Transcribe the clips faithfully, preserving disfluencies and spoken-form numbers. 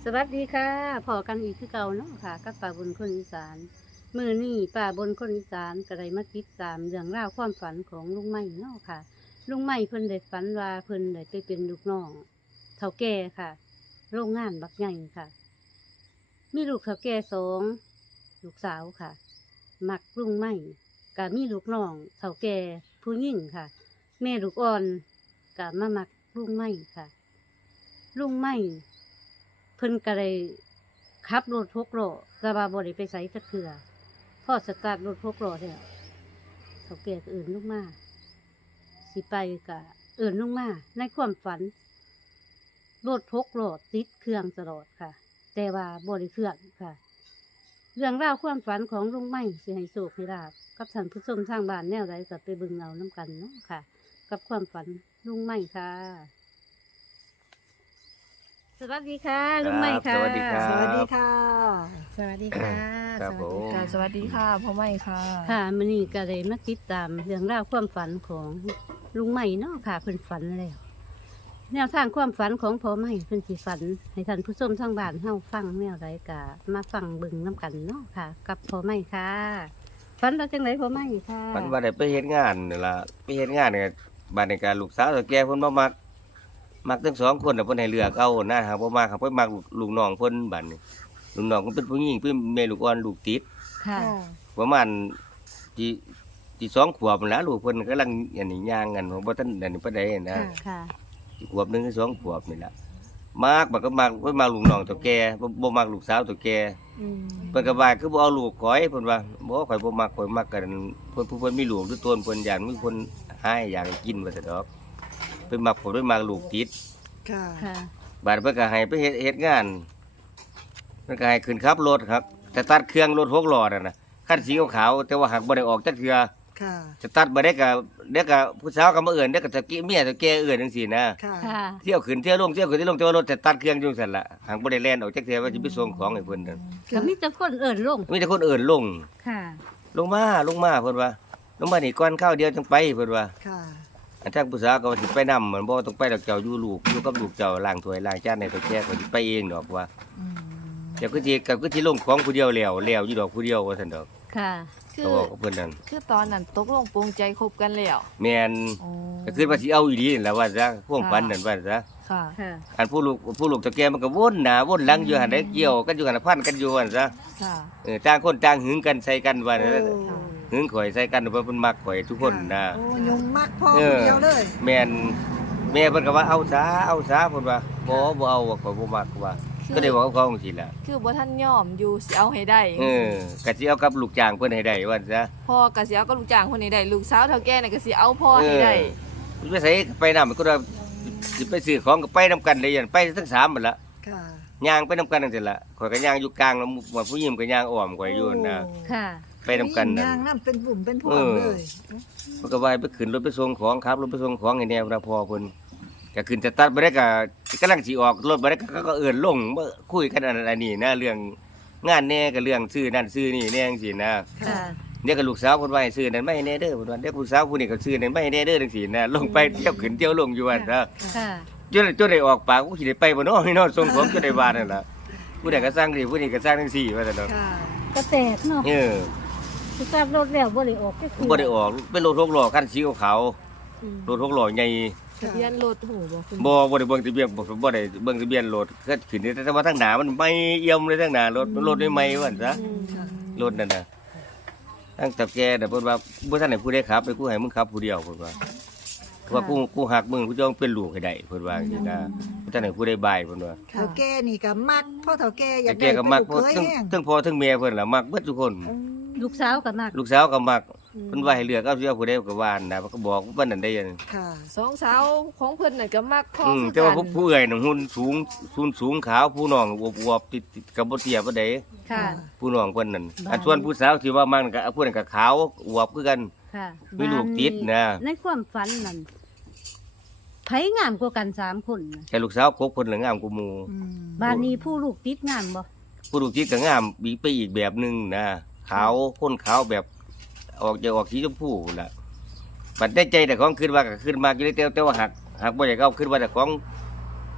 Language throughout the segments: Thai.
สวัสดีค่ะพอกันอีกคือเก่าเนาะค่ะกับป่าบนคนอีสานมือนี่ป่าบนคนอีสานก็ได้มาติดตามเรื่องราวความฝันของลุงไม้เนาะค่ะลุงไม้เพิ่นได้ฝันว่าเพิ่นได้ไปเป็นลูกน้องเฒ่าแก่ค่ะโรงงานบักใหญ่ค่ะ มีลูกเฒ่าแก่สองลูกสาวค่ะ มักลุงไม้ก็มีลูกน้องเฒ่าแก่ผู้หญิงค่ะ แม่ลูกอ่อนก็มามักลุงไม้ค่ะลุงไม้เพิ่นก็เลยขับรถหกล้อแต่ว่าบ่ได้ไปไสจักเทื่อพอสตาร์ทรถหกล้อแล้วเฒ่าแก่ก็เอิ้นลงมาสิไปก็เอิ้นลงมาในความฝันรถหกล้อติดเครื่องตลอดค่ะ แต่ว่าบ่ได้เคลื่อนค่ะ เรื่องราวความฝันของลุงไม้สิให้โชคให้ลาภกับท่านผู้ชมทางบ้านแนวใดก็ไปเบิ่งเอานํกันเนาะค่ะ กับความฝันลุงไม้ค่ะ สวัสดีค่ะลุงไม้ค่ะสวัสดีครับสวัสดีค่ะสวัสดีค่ะครับสวัสดีผมค่ะ สวัสดีค่ะพ่อไม่ค่ะค่ะมื้อนี้ก็ได้มาติดตามเรื่องราวความฝันของลุงไม้เนาะค่ะเพิ่นฝันแล้ว แนวทางความฝันของพ่อไม้เพิ่นสิฝันให้ท่านผู้ชมทางบ้านเฮาฟังแนวใดก็มาฟังเบิ่งนํกันเนาะค่ะ กับพ่อไม้ค่ะฝันว่าจังไดพ่อไม้ค่ะมันว่าได้ไปเฮ็ดงานนี่ล่ะไปเฮ็ดงานนี่บ้านในการลูกสาวตัวแก่เพิ่นบ่มักมักทั้งสองคนน่ะเพิ่นให้เลือกเอานะหากบ่มักหากเพิ่นมักลูกน้องเพิ่นบัดนี้ลูกน้องเพิ่นเป็นผู้หญิงเพิ่นแม่ลูกอ่อนลูกติดค่ะประมาณที่ที่สองขวบนั่นล่ะลูกเพิ่นกำลังอันนี้ย่างกันบ่ทันอันนี้ปานใดนะค่ะขวบหนึงถึงสองขวบนี่ล่ะมักบักก็มักเพิ่นมักลูกน้องตัวแก่บ่บ่มักลูกสาวตัวแก่อืมเพิ่นก็ว่าคือบ่เอาลูกข่อยเพิ่นว่าบ่ข่อยบ่มักข่อยมักกันเพิ่นผู้เพิ่นมีลูกหรือตนเพิ่นอยากมีคนหายอยากให้กินว่าซั่นดอกเพิ่นมักผมเพิ่นมักลูกติดค่ะค่ะบาดเพิ่นก็ให้ไปเฮ็ดเฮ็ดงานเพิ่นก็ให้ขึ้นขับรถครับแต่ตัดเครื่องรถหกล้อนั่นน่ะคันสีขาวๆแต่ว่าหักบ่ได้ออกจักเทื่อค่ะจะตัดบ่ได้ก็เด็กก็ผู้สาวก็มาเอิ้นเด็กก็ตะกี้เมียตะแก่เอิ้นจังซี่นะค่ะค่ะเที่ยวขึ้นเที่ยวลงเที่ยวขึ้นเที่ยวลงแต่ว่ารถจะตัดเครื่องอยู่ซั่นล่ะหักบ่ได้แล่นออกจักเทื่อว่าสิไปส่งของให้เพิ่นนั่นก็มีแต่คนเอิ้นลงมีแต่คนเอิ้นลงค่ะลงมาลงมาเพิ่นว่าลงมานี่ก่อนข้าวเดียวจังไปเพิ่นว่าค่ะอันทางผู้สาวก็ว่าสิไปนำมันบ่ต้องไปดอกเจ้าอยู่ลูกอยู่กับลูกเจ้าล้างถ้วยล้างจานให้ตัวแก่ก็สิไปเองดอกว่าอืมเจ้าก็สิก็คือสิลงของผู้เดียวแล้วแล้วอยู่ดอกผู้เดียวว่าซั่นดอกค่ะคืก็อบอกกับเพิ่นนั่นคือตอนนั้นตกลงปรงใจคบกันแล้วแม่นอ๋อก็คือว่าสิเอาอีหลีนั่นแหละว่าซะพวกปันนั่นว่าซะค่ะค่ะอันผู้ลูกผู้ลูกตัวแก่มันก็วนหน้าวนหลังอยู่หั่นได้เกี่ยวกันอยู่หั่นพันกันอยู่หั่นซะค่ะเออต่างคนต่างหึงกันใส่กันว่านั่นโอ้หึงข่อยใส่กันว่าเพิ่นมักข่อยทุกคนนะโอ้ยงมักพ่อเอคนอเดียวเลยแม่นแม่เพิ่นก็ว่าเอาซะเอาซะเพิ่นว่าบ่บ่เอาว่าข่อยบ่มักว่าคือก็ได้บอกกับเขาจังซี่ล่ะคือบ่ทันยอมอยู่สิเอาให้ได้เออก็สิเอากับลูกจ้างเพิ่นให้ได้ว่าซะพ่อก็สิเอากับลูกจ้างคนนี้ได้ ลูกสาวเฒ่าแก่น่ะก็สิเอาพ่อให้ได้เออไปไสไปนำมันก็ว่าสิไปซื้อของก็ไปนํกันได้ยันไปทั้งสามหมดละค่ะย่างไปนํกันจังซี่ล่ะข่อยก็ย่างอยู่กลางแล้วหมู่ผู้หญิงก็ย่างอ้อมข่อยอยู่นะค่ะไปนํกันมีน่ะยางน้ำเป็นบุ่มเป็นพวเอง อเลยมันก็ว่าให้ไปขึ้นรถไปส่งของครับรถไปส่งของให้แน่พระพอเพิ่นก็ขึ้นจะตัดบ่ได้ก็กำลังสิออกรถบ่ได้ก็ก็เอิ้นลงมาคุยกันอันนั้นอันนี้นะเรื่องงานแน่ก็เรื่องซื้อนั่นซื้อนี่แน่จังซี่นะค่ะเดี๋ยวก็ลูกสาวเพิ่นว่าให้ซื้อนั่นไม่ให้แน่เด้อเพิ่นว่าเดี๋ยวลูกสาวผู้นี้ก็ซื้อนั่นไม่ให้แน่เด้อจังซี่นะลงไปเที่ยวขึ้นเที่ยวลงอยู่ว่านะค่ะจนจนได้ออกปากกูสิได้ไปบ่เนาะพี่น้องส่งของจนได้ว่านั่นล่ะผู้ใดก็สร้างดีผู้นี้ก็สร้างจังซี่ว่าซั่นเนาะค่ะก็แตกเนาะเออสตาร์ทรถแล้วบ่ได้ออกจักกูบ่ได้ออกเป็นรถหกล้อคันสีขาวอืมๆรถหกล้อใหญ่ทะเบียนรถหูบ่คุณบ่บ่ได้เบิ่งทะเบียนบ่บ่ได้เบิ่งทะเบียนรถก็ขึ้นนี่แต่ว่าทางหน้ามันไม่เอี่ยมเลยทางหน้ารถรถใหม่ๆว่าซั่นซะอืมค่ะรถนั่นน่ะตั้งแต่แกน่ะเพิ่นว่าบ่ทันให้ผู้ใดขับไปกูให้มึงขับผู้เดียวเพิ่นว่าว่ากูกูหักมึงกูจะต้องเป็นลูกให้ได้เพิ่นว่าจังซี่นะบ่ทันให้ผู้ใดบายเพิ่นว่าเฒ่าแก่นี่ก็มักพ่อเฒ่าแก่อยาแต่กแกได้ก็เป็นมักลูกเคยทั้งแห้งทั้งพ่อทั้งแม่เพิ่นล่ะมักเบิดทุกคนลูกสาวก็มักลูกสาวก็มักเพิ่นว่าให้เลือกเอาสิเอาผู้ใดก็ว่านะมันก็บอกว่านั่นได้ยังค่ะสองสาวของเพิ่นน่ะก็มักพ่ออืมคือแต่ว่ากัผู้นผู้เอื้อยน่ะหุ่นสูงสูงสูงขาวผู้น้องอวบๆติดๆกับบ่เตี้ยปานใดค่ะผู้น้องเพิ่นนั่นบ้าอันส่วนผู้สาวที่ว่ามันก็ผู้นั้นก็ขาวอวบคือกันค่ะมีลูกติดนะในความฝันนั่นไผงามกว่ากันสามคนน่ะแต่ลูกสาวกกเพิ่นน่ะงามกว่าหมู่อืมบ้านนี้ผู้ลูกติดงามบ่ผู้ลูกติดก็งามอีกไปอีกแบบหนึงนะขาวคนขาวแบบออกจะออกสีชมพูล่ะบัดได้ใจแต่ของขึ้นว่าก็ขึ้นมากอยู่แต่แต่ว่าหักหักบ่อยากเอาขึ้นว่าแต่ของ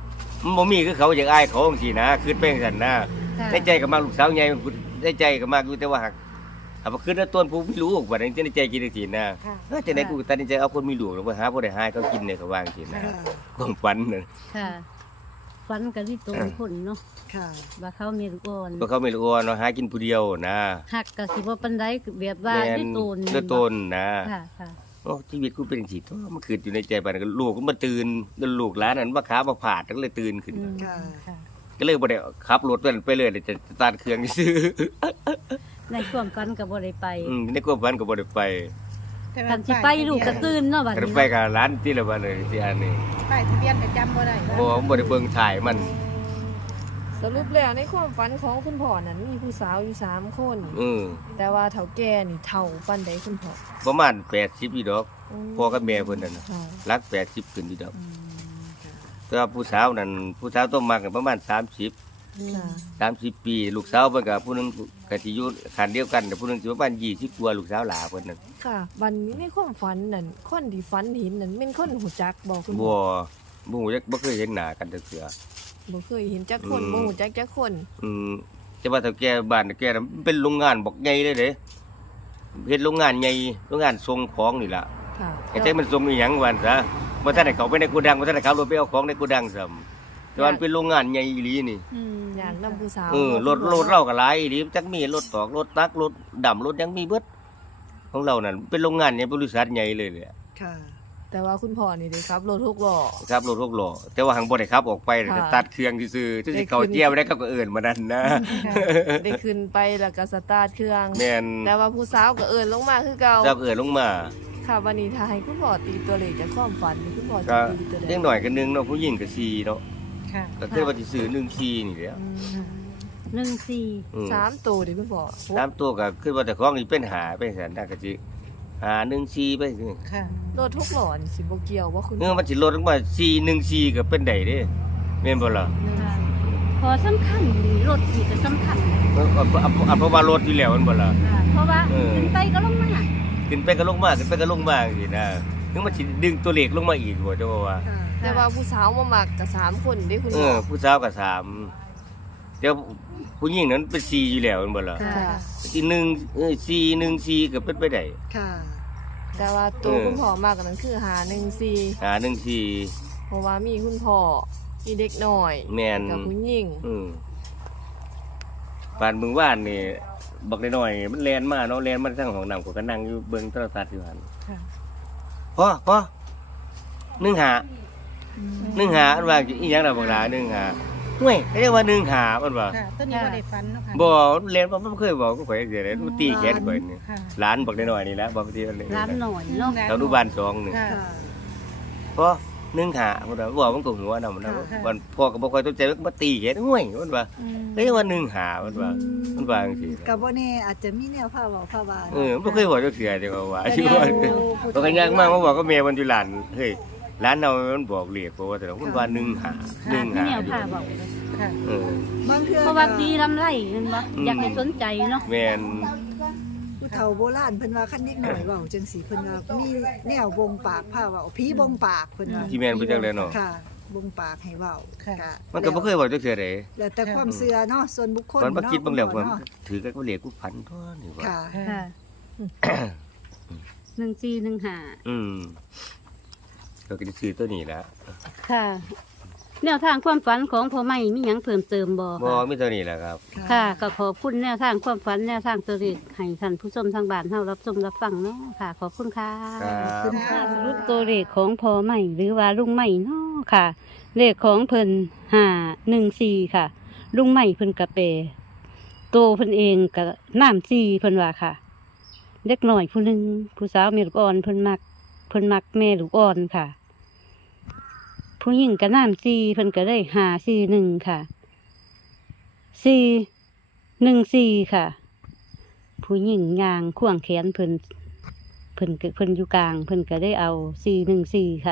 มันบ่มีคือเขาอยากอายเขาจังซี่นะคิดไปจังซั่นนะค่ะในใจก็มักลูกสาวใหญ่ในใจก็มักอยู่แต่ว่าหักถ้าบ่คิดว่าต้นผู้มีลูกบัดนี้ในใจคิดจังซี่นะค่ะเออจังได๋กูตัดสินใจเอาคนมีลูกแล้วไปหาบ่ได้หาให้เขากินเนี่ยก็ว่าจังซี่นะค่ะความฝันน่ะค่ะฝันกันที่ตัวคนเนาะค่ะว่าเขามีลูกอ่อนก็เขาไม่รู้ว่าเนาะหากินผู้เดียวนะหักก็สิบ่ปานใดแบบว่าแม่ด้วยนตนด้วยตนนะค่ะค่ะโอ้ชีวิตกูเป็นจังซี่ตัวมันคิดอยู่ในใจปานนั้นก็ลูกก็มาตื่นแล้วลูกหลานนั้นมาขามาผาดก็เลยตื่นขึ้นอืมค่ะค่ะก็เลยบ่ได้ขับรถไปเลยจะสตาร์ทเครื่องซื้อในความฝันก็บ่ได้ไปอืมในความฝันก็บ่ได้ไปคันสิไปลูกก็ตื่นเนาะบัดก็นี้ไปกับร้านที่ละบัดเลยที่อันนี้ป้ายทะเบียนก็จำบ่ได้บ่บ่ได้เบิ่งถ่ายมันสรุปแล้วในความฝันของคุณพ่อนั้นมีผู้สาวอยู่สามคนเออแต่ว่าเฒ่าแก่นี่เฒ่าปานใดคุณพ่อประมาณแปดสิบอีดอกมพ่อกับแม่เพิ่นนั่นน่ะค่ะรักแปดสิบขึ้นอีดอกอืมค่ะแต่ว่าผู้สาวนั่นผู้สาวต้องมักกันประมาณสามสิบค่ะสามสิบปี ลูกสาวเพิ่นก็ผู้หนึงก็สิอยู่คันเดียวกันแต่ผู้หนึงสิประมาณยี่สิบกว่าลูกสาวหลาเพิ่นนั่นค่ะวันนี้ในความฝันนั่นคนที่ฝันเห็นนั่นเป็นคนหูจักบ่คุณบ่พ่อบ่ฮู้จักบ่เคยเห็นหน้ากันจักเทื่อบ่เคยเห็นจักคนอืมบ่หูจักจักคนอืมแต่ว่าถ้าแกบ้านแกน่ะมันเป็นโรงงานบักใหญ่เลยเด้เฮ็ดโรงงานใหญ่โรงงานส่งของนี่ล่ะค่ะไอ้ใจมันส่งอีหยังวันซะบ่ทันได้เข้าไปในโกดังบ่ทันได้ขับรถไปเอาของในโกดังซ้ำแต่ว่ามันเป็นโรงงานใหญ่อีหลีนี่อืมอยากนำผู้สาวเออรถรถเราก็หลายอีหลีจักมีรถตอกรถตักรถดำรถหยังมีเบิดของเรานั่นเป็นโรงงานใหญ่บริษัทใหญ่เลยแหละค่ะแต่ว่าคุณพ่อนี่เด้ครับรถหกล้อครับรถหกล้อแต่ว่าหังบ่ได้ขับออกไปค่ะตัดเครื่องซื่อๆที่สิเข้าได้ขึ้นเจียวได้เขาก็เอิ้นมานั่นนะได้ขึ้นไปแล้วก็สตาร์ทเครื่องแม่นแต่ว่าผู้สาวก็เอิ้นลงมาคือเก่าจับเอิ้นลงมาค่ะวันนี้ถ้าให้คุณพ่อตีตัวเลขจากความฝันนี่คุณพ่อจะก็ตีตัวเลขเด็กหน่อยก็หนึงเนาะผู้หญิงก็สี่เนาะค่ะก็คือว่าสิซื้อหนึ่งสี่นี่แหละอืมหนึ่งสี่อืมสามตัวดิคุณพ่อตามตัวก็คือว่าแต่ของนี่เป็นหาไปซั่นน่ะก็สิหาหนึ่งสี่ไปสิค่ะรถหกล้อนี่สิบ่เกี่ยวว่าคุณเออมันสิลดลงมาสี่หนึ่งสี่ก็เป็นได้เด้แม่นบ่ล่ะค่ะพอสำคัญรถนี่ก็สำคัญเออเอาเอาเอาเพราะว่ารถอยู่แล้วแมันบ่ล่ะค่ะเพราะว่าเออขึ้นไปก็ลงมาขึ้นไปก็ลงมาขึ้นไปก็ลงมาจังซี่นะถึงมันสิดึงตัวเลขลงมาอีกบ่เจ้าว่าค่ะแต่ว่าผู้สาวมามักกับสามคนเด้คุณเอพ่ออผู้สาวก็สามเดี๋ยวผู้หญิงนั้นเป็นสี่อยู่แล้วแมันบ่ล่ะค่ะค่ะอีกหนึ่งเออสี่หนึ่งสี่ก็เป็นไปได้ค่ะแต่ว่าตัวเออคุณพ่อมากกว่านั้นคือหาหนึ่งสี่หาหนึ่งสี่เพราะว่ามีคุณพ่อมีเด็กหน่อยแม่นกับผู้หญิงอืมปานมึงว่านนี่บักน้อยๆมันแล่นมาเนาะแล่นมาทางห้องน้ำก็ก็นั่งอยู่เบิ่งโทรทัศน์อยู่หั่นค่ะพอพอหนึ่งหาหนึ่งหาอันว่าอีหยังล่ะบักหลาหนึ่งหาห่วยเรียกว่าหนึ่งหามันว่าค่ะต้นนี้บ่ได้ฟันเนาะค่ะบ่เรียนบ่มันเคยบอกกูข่อยจังซี่แหละมันตีแขนข่อยนี่ค่ะหลานบักน้อยๆนี่แหละบอกที่อันนี้ร้านหน่อยเนาะเราดูบ้านสองนี่ค่ะค่ะพอหนึ่งหามันว่าบอกมันก็หัวนำนะวันพ่อก็บ่ค่อยสนใจมันก็มาตีแขนห่วยมันว่าเฮ้ยว่าหนึ่งหามันว่ามันว่าจังซี่กับว่านี่อาจจะมีแนวผ้าเบาผ้าบานเออบ่เคยบอกจักเทื่อจังว่าแต่ที่เนี่ยว่าผู้ผู้บ่ก็ยากมากมาบอกก็แม่มันอยู่หลานเฮ้ยหลานเรามันบอกเลขเพราะว่าแต่มันว่าหนึ่งหาหนึ่งที่หาแนวผ้าบอกค่ะเออบางเทื่อเพราะว่าดีลำไรเห็นบ่อืมอยากให้สนใจเนาะแม่นผู้เฒ่าโบราณเพิ่นว่าคันเด็กหน่อยเว้าจังสีเพิ่นว่ามีแนวบงปากผ้าเว้าผีบงปากเพิ่นว่าที่แม่นบ่จักเลยเนาะค่ะบงปากให้เว้าค่ะค่ะมันก็บ่เคยบอกจักเทื่อใดแล้วแต่ความเชื่อเนาะส่วนบุคคลมันมาเนาะคิดเบางแล้วคุมันณพ่อเนาะถือกันก็เหลียกกูพันตัวนี่ว่าค่ะค่ะหนึ่งสี่หนึ่งห้าอืมก็กินซื้อตัวนี้ละค่ะ แนวทางความฝันของพ่อไม่มีหยังเพิ่มเติมบ่บ่ค่ะมีตัวนี้แหละครับค่ะก็ขอบคุณแนวทางความฝันแนวทางตัวเลขให้ท่านผู้ชมทางบ้านเฮารับชมรับฟังเนาะค่ะ ขอบคุณค่ะครับคุณค่ะสรุปตัวเลขของพ่อใหม่หรือว่าลุงใหม่เนาะค่ะ เลขของเพิ่นห้าหนึ่งสี่ค่ะ ลุงใหม่เพิ่นกะเปโตเพิ่นเองกะน้ำสี่เพิ่นว่าค่ะ เด็กหน่อยผู้หนึงผู้สาวแม่ลูกอ่อนเพิ่นมักเพิ่นมักแม่ลูกอ่อนค่ะ ผู้หญิงกะน้ำสี่เพิ่นก็ได้ห้าสี่หนึ่งค่ะสี่หนึ่งสี่ค่ะ ผู้หญิงยางข่วงแขนเพิ่นเพิ่นก็เพิ่นอยู่กลาง เพิ่นก็ได้เอาสี่หนึ่งสี่ค่ะ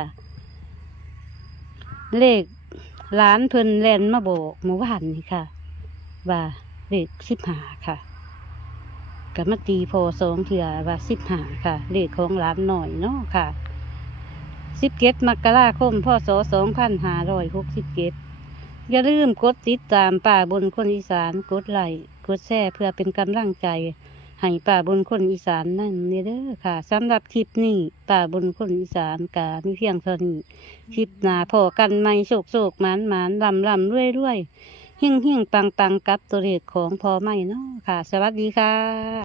เลขร้านเพิ่นแลนมาบอกเมื่อวานนี่ค่ะ ว่าเลขสิบห้าค่ะก็มาตีพอสองเถื่อว่าสิบห้าค่ะ เลขของร้านหน่อยเนาะค่ะสิบเกตมกราคมพศสองพันห้าร้อยหกสิบเกตอย่าลืมกดติดตามป่าบนคนอีสานกดไลค์กดแชร์เพื่อเป็นกำลังใจให้ป่าบนคนอีสานนั่นเด้อค่ะสำหรับคลิปนี้ป่าบนคนอีสานกามีเพียงเท่านี้คลิปหน้าพอกันใหม่โศกโศกหมานหมานลำลำรวยรวยหิ่งหิ่งปังปังกับตัวเลขของพอไม่เนาะค่ะ สวัสดีค่ะ